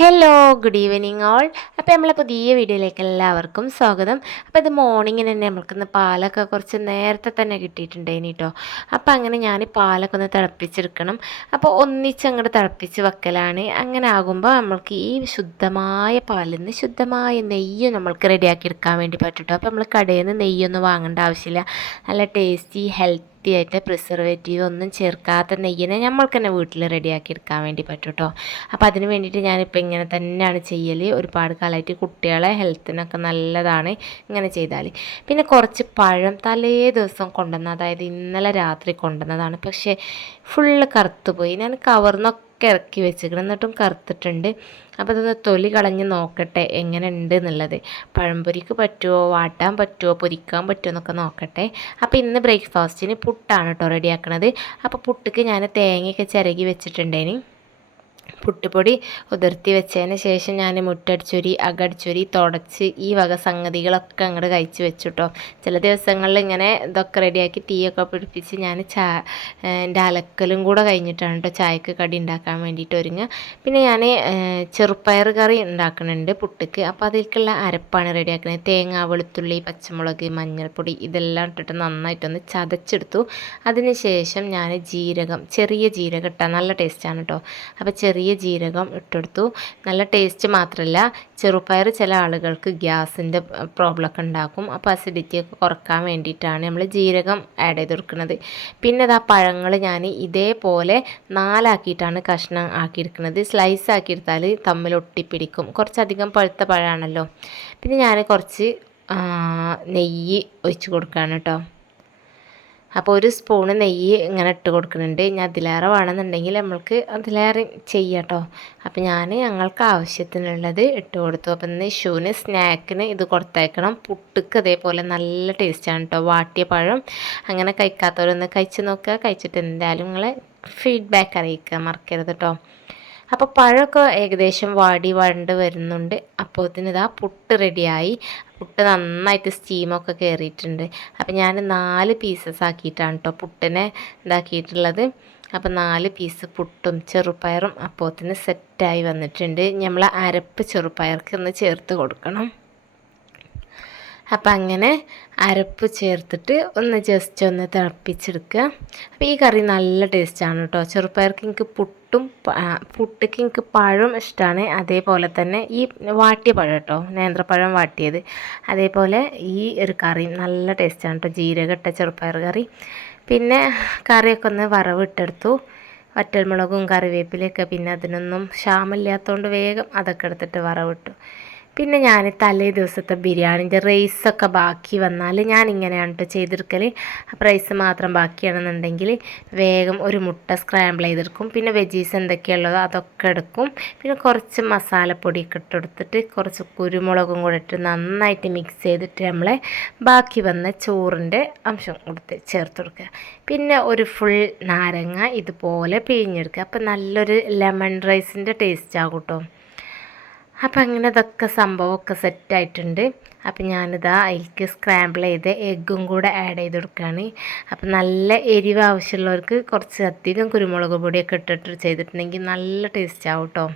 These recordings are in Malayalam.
Hello good evening all. അപ്പോൾ നമ്മളെ പുതിയ വീഡിയോയിലേക്ക് എല്ലാവർക്കും സ്വാഗതം. അപ്പോൾ ഇത് മോർണിംഗിന് തന്നെ നമ്മൾക്കിന്ന് പാലൊക്കെ കുറച്ച് നേരത്തെ തന്നെ കിട്ടിയിട്ടുണ്ടായിന് കേട്ടോ. അപ്പോൾ അങ്ങനെ ഞാൻ പാലൊക്കെ ഒന്ന് തിളപ്പിച്ചെടുക്കണം. അപ്പോൾ ഒന്നിച്ചങ്ങോട്ട് തിളപ്പിച്ച് വെക്കലാണ്. അങ്ങനെ ആകുമ്പോൾ നമ്മൾക്ക് ഈ ശുദ്ധമായ പാലിൽ നിന്ന് ശുദ്ധമായ നെയ്യ് നമ്മൾക്ക് റെഡിയാക്കി എടുക്കാൻ വേണ്ടി പറ്റും കേട്ടോ. അപ്പോൾ നമ്മൾ കടയിൽ നിന്ന് നെയ്യൊന്നും വാങ്ങേണ്ട ആവശ്യമില്ല. നല്ല ടേസ്റ്റി ഹെൽത്തി പ്രിസർവേറ്റീവ് ഒന്നും ചേർക്കാത്ത നെയ്യിനെ നമ്മൾക്ക് തന്നെ വീട്ടിൽ റെഡിയാക്കി എടുക്കാൻ വേണ്ടി പറ്റും കേട്ടോ. അപ്പോൾ അതിന് വേണ്ടിയിട്ട് ഞാനിപ്പോൾ ഇങ്ങനെ തന്നെയാണ് ചെയ്യൽ. ഒരുപാട് കാലമായിട്ട് കുട്ടികളെ ഹെൽത്തിനൊക്കെ നല്ലതാണ് ഇങ്ങനെ ചെയ്താൽ. പിന്നെ കുറച്ച് പഴം തലേ ദിവസം കൊണ്ടുവന്ന, അതായത് ഇന്നലെ രാത്രി കൊണ്ടുവന്നതാണ്. പക്ഷേ ഫുള്ള് കറുത്ത് പോയി. ഞാൻ കവർന്നൊക്കെ ഇറക്കി വെച്ചിരിക്കണം, എന്നിട്ടും കറുത്തിട്ടുണ്ട്. അപ്പോൾ ഇതൊന്ന് തൊലി കളഞ്ഞ് നോക്കട്ടെ എങ്ങനെ ഉണ്ട് എന്നുള്ളത്. പഴംപൊരിക്ക് പറ്റുമോ, വാട്ടാൻ പറ്റുമോ, പൊരിക്കാൻ പറ്റുമോ എന്നൊക്കെ നോക്കട്ടെ. അപ്പോൾ ഇന്ന് ബ്രേക്ക്ഫാസ്റ്റിന് പുട്ടാണ് കേട്ടോ റെഡിയാക്കണത്. അപ്പോൾ പുട്ടിക്ക് ഞാൻ തേങ്ങയൊക്കെ ചിരകി വെച്ചിട്ടുണ്ടേനി. പുട്ടുപൊടി ഉതിർത്തി വെച്ചതിന് ശേഷം ഞാൻ മുട്ടടിച്ചൊരി അകടിച്ചൊരി തുടച്ച് ഈ വക സംഗതികളൊക്കെ അങ്ങോട്ട് കഴിച്ച് വെച്ചു കേട്ടോ. ചില ദിവസങ്ങളിൽ ഇങ്ങനെ ഇതൊക്കെ റെഡിയാക്കി തീയൊക്കെ പിടിപ്പിച്ച് ഞാൻ എൻ്റെ അലക്കലും കൂടെ കഴിഞ്ഞിട്ടാണ് കേട്ടോ ചായക്ക് കടി ഉണ്ടാക്കാൻ വേണ്ടിയിട്ട് ഒരുങ്ങുക. പിന്നെ ഞാൻ ചെറുപ്പയർ കറി ഉണ്ടാക്കുന്നുണ്ട് പുട്ടുക്ക്. അപ്പോൾ അതിലേക്കുള്ള അരപ്പാണ് റെഡിയാക്കുന്നത്. തേങ്ങ, വെളുത്തുള്ളി, പച്ചമുളക്, മഞ്ഞൾപ്പൊടി ഇതെല്ലാം ഇട്ടിട്ട് നന്നായിട്ടൊന്ന് ചതച്ചെടുത്തു. അതിന് ശേഷം ഞാൻ ജീരകം, ചെറിയ ജീരകം ഇട്ടാൽ നല്ല ടേസ്റ്റാണ് കേട്ടോ. അപ്പോൾ ചെറിയ ജീരകം ഇട്ടെടുത്തു. നല്ല ടേസ്റ്റ് മാത്രമല്ല, ചെറുപയർ ചില ആളുകൾക്ക് ഗ്യാസിൻ്റെ പ്രോബ്ലമൊക്കെ ഉണ്ടാക്കും. അപ്പോൾ അസിഡിറ്റിയൊക്കെ കുറക്കാൻ വേണ്ടിയിട്ടാണ് നമ്മൾ ജീരകം ആഡ് ചെയ്ത് കൊടുക്കുന്നത്. പിന്നെ ഇതാ പഴങ്ങൾ ഞാൻ ഇതേപോലെ നാലാക്കിയിട്ടാണ് കഷ്ണം ആക്കിയെടുക്കുന്നത്. സ്ലൈസ് ആക്കിയെടുത്താൽ തമ്മിൽ ഒട്ടിപ്പിടിക്കും. കുറച്ചധികം പഴുത്ത പഴമാണല്ലോ. പിന്നെ ഞാൻ കുറച്ച് നെയ്യ് ഒഴിച്ച് കൊടുക്കുകയാണ് കേട്ടോ. അപ്പോൾ ഒരു സ്പൂണ് നെയ്യ് ഇങ്ങനെ ഇട്ട് കൊടുക്കുന്നുണ്ട്. ഇനി അതിലേറെ വേണമെന്നുണ്ടെങ്കിൽ നമ്മൾക്ക് അതിലേറെ ചെയ്യാം കേട്ടോ. അപ്പോൾ ഞങ്ങൾക്ക് ആവശ്യത്തിനുള്ളത് ഇട്ട് കൊടുത്തു. അപ്പോൾ ഇന്ന് ഷൂന് സ്നാക്കിന് ഇത് കൊടുത്തയക്കണം. പുട്ടുക്ക് അതേപോലെ നല്ല ടേസ്റ്റാണ് കേട്ടോ. വാട്ടിയ പഴം അങ്ങനെ കഴിക്കാത്തവരൊന്ന് കഴിച്ച് നോക്കുക. കഴിച്ചിട്ട് എന്തായാലും നിങ്ങളെ ഫീഡ്ബാക്ക് അറിയിക്കുക മറക്കരുത് കേട്ടോ. അപ്പോൾ പഴമൊക്കെ ഏകദേശം വാടി വഴണ്ട് വരുന്നുണ്ട്. അപ്പോൾ ഇതിനിതാ പുട്ട് റെഡിയായി. പുട്ട് നന്നായിട്ട് സ്റ്റീമൊക്കെ കയറിയിട്ടുണ്ട്. അപ്പോൾ ഞാൻ 4 പീസസ് ആക്കിയിട്ടാണ് കേട്ടോ പുട്ടിനെ ഇതാക്കിയിട്ടുള്ളത്. അപ്പോൾ 4 പീസ് പുട്ടും ചെറുപയറും അപ്പോത്തിന് സെറ്റായി വന്നിട്ടുണ്ട്. നമ്മൾ അരപ്പ് ചെറുപയർക്ക് ഒന്ന് ചേർത്ത് കൊടുക്കണം. അപ്പം അങ്ങനെ അരപ്പ് ചേർത്തിട്ട് ഒന്ന് ജസ്റ്റ് ഒന്ന് തിളപ്പിച്ചെടുക്കുക. അപ്പോൾ ഈ കറി നല്ല ടേസ്റ്റാണ് കേട്ടോ. ചെറുപ്പയർക്ക് എനിക്ക് പുട്ടിക്ക് എനിക്ക് പഴം ഇഷ്ടമാണ്. അതേപോലെ തന്നെ ഈ വാട്ടിയ പഴം കേട്ടോ, നേന്ത്രപ്പഴം വാട്ടിയത്, അതേപോലെ ഈ ഒരു കറി നല്ല ടേസ്റ്റാണ് കേട്ടോ, ജീരകം ഇട്ട ചെറുപ്പയർ കറി. പിന്നെ കറിയൊക്കെ ഒന്ന് വറവിട്ടെടുത്തു. വറ്റൽമുളകും കറിവേപ്പിലയൊക്കെ, പിന്നെ അതിനൊന്നും ക്ഷാമമില്ലാത്തതുകൊണ്ട് വേഗം അതൊക്കെ എടുത്തിട്ട് വറവിട്ടു. പിന്നെ ഞാൻ തലേ ദിവസത്തെ ബിരിയാണിൻ്റെ റൈസൊക്കെ ബാക്കി വന്നാൽ ഞാനിങ്ങനെയാണ് കേട്ടോ ചെയ്തെടുക്കൽ. അപ്പോൾ റൈസ് മാത്രം ബാക്കിയാണെന്നുണ്ടെങ്കിൽ വേഗം ഒരു മുട്ട സ്ക്രാമ്പിൾ ചെയ്തെടുക്കും. പിന്നെ വെജീസ് എന്തൊക്കെയുള്ളതോ അതൊക്കെ എടുക്കും. പിന്നെ കുറച്ച് മസാലപ്പൊടിയൊക്കെ ഇട്ടെടുത്തിട്ട് കുറച്ച് കുരുമുളകും കൂടെ ഇട്ട് നന്നായിട്ട് മിക്സ് ചെയ്തിട്ട് നമ്മളെ ബാക്കി വന്ന ചോറിൻ്റെ അംശം കൊടുത്ത് ചേർത്ത് കൊടുക്കുക. പിന്നെ ഒരു ഫുൾ നാരങ്ങ ഇതുപോലെ പിഴിഞ്ഞെടുക്കുക. അപ്പോൾ നല്ലൊരു ലെമൺ റൈസിൻ്റെ ടേസ്റ്റ് ആകും കേട്ടോ. അപ്പം അങ്ങനെ ഇതൊക്കെ സംഭവമൊക്കെ സെറ്റായിട്ടുണ്ട്. അപ്പം ഞാനിതാ അതിലേക്ക് സ്ക്രാമ്പിൾ ചെയ്ത് എഗ്ഗും കൂടെ ആഡ് ചെയ്ത് കൊടുക്കുകയാണ്. അപ്പം നല്ല എരിവ് ആവശ്യമുള്ളവർക്ക് കുറച്ച് അധികം കുരുമുളക് പൊടിയൊക്കെ ഇട്ടിട്ട് ചെയ്തിട്ടുണ്ടെങ്കിൽ നല്ല ടേസ്റ്റ് ആവും കേട്ടോ.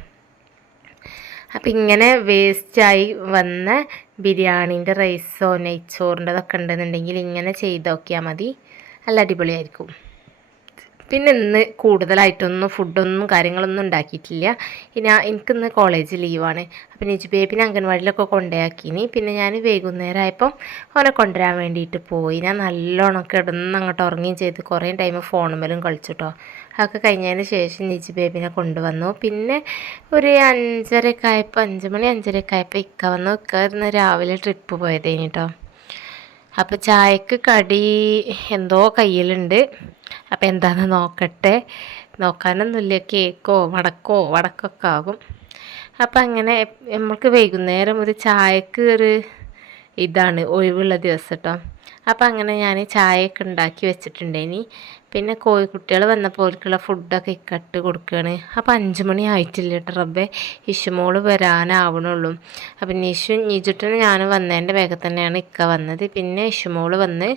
അപ്പം ഇങ്ങനെ വേസ്റ്റായി വന്ന ബിരിയാണീൻ്റെ റൈസോ നെയ്ച്ചോറിൻ്റെതൊക്കെ ഉണ്ടെന്നുണ്ടെങ്കിൽ ഇങ്ങനെ ചെയ്ത് നോക്കിയാൽ മതി, നല്ല അടിപൊളിയായിരിക്കും. പിന്നെ ഇന്ന് കൂടുതലായിട്ടൊന്നും ഫുഡൊന്നും കാര്യങ്ങളൊന്നും ഉണ്ടാക്കിയിട്ടില്ല. എനിക്കിന്ന് കോളേജ് ലീവാണ്. അപ്പം നിജു ബേബിനെ അംഗൻവാടിയിലൊക്കെ കൊണ്ടുപോയാക്കിനി. പിന്നെ ഞാൻ വൈകുന്നേരം ആയപ്പം അവനെ കൊണ്ടുവരാൻ വേണ്ടിയിട്ട് പോയി. ഞാൻ നല്ലോണം കിടന്ന് അങ്ങോട്ട് ഉറങ്ങുകയും ചെയ്ത് കുറേ ടൈം ഫോണുമ്മലും കളിച്ചു കേട്ടോ. അതൊക്കെ കഴിഞ്ഞതിന് ശേഷം നിജു ബേബിനെ കൊണ്ടുവന്നു. പിന്നെ ഒരു 5 മണി 5:30 ആയപ്പോൾ ഇക്ക വന്നു. ഇക്ക ഇന്ന് രാവിലെ ട്രിപ്പ് പോയതേനി കേട്ടോ. അപ്പോൾ ചായക്ക് കടി എന്തോ കയ്യിലുണ്ട്. അപ്പോൾ എന്താണെന്ന് നോക്കട്ടെ. നോക്കാനൊന്നുമില്ല, കേക്കോ വടക്കൊക്കെ ആകും. അപ്പം അങ്ങനെ നമ്മൾക്ക് വൈകുന്നേരം ഒരു ചായക്ക് ഒരു ഇതാണ് ഒഴിവുള്ള ദിവസം കേട്ടോ. അപ്പം അങ്ങനെ ഞാൻ ചായയൊക്കെ ഉണ്ടാക്കി വെച്ചിട്ടുണ്ടേനി. പിന്നെ കോഴിക്കുട്ടികൾ വന്നപ്പോൾ അവർക്കുള്ള ഫുഡൊക്കെ ഇക്കട്ട് കൊടുക്കുകയാണ്. അപ്പോൾ 5 മണി ആയിട്ടില്ല കേട്ടോ റബ്ബേ. ഇഷുമോള് വരാനാവണുള്ളൂ. അപ്പം നിജുട്ടന് ഞാൻ വന്നതിൻ്റെ വേഗം തന്നെയാണ് ഇക്ക വന്നത്. പിന്നെ ഇഷുമോള് വന്ന്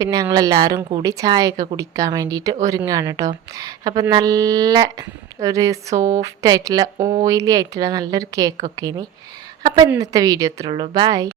പിന്നെ ഞങ്ങളെല്ലാവരും കൂടി ചായയൊക്കെ കുടിക്കാൻ വേണ്ടിയിട്ട് ഒരുങ്ങുകയാണ് കേട്ടോ. അപ്പം നല്ല ഒരു സോഫ്റ്റ് ആയിട്ടുള്ള ഓയിലി ആയിട്ടുള്ള നല്ലൊരു കേക്കൊക്കെ ഇനി. അപ്പോൾ ഇന്നത്തെ വീഡിയോ ഇത്രേ ഉള്ളൂ. ബൈ.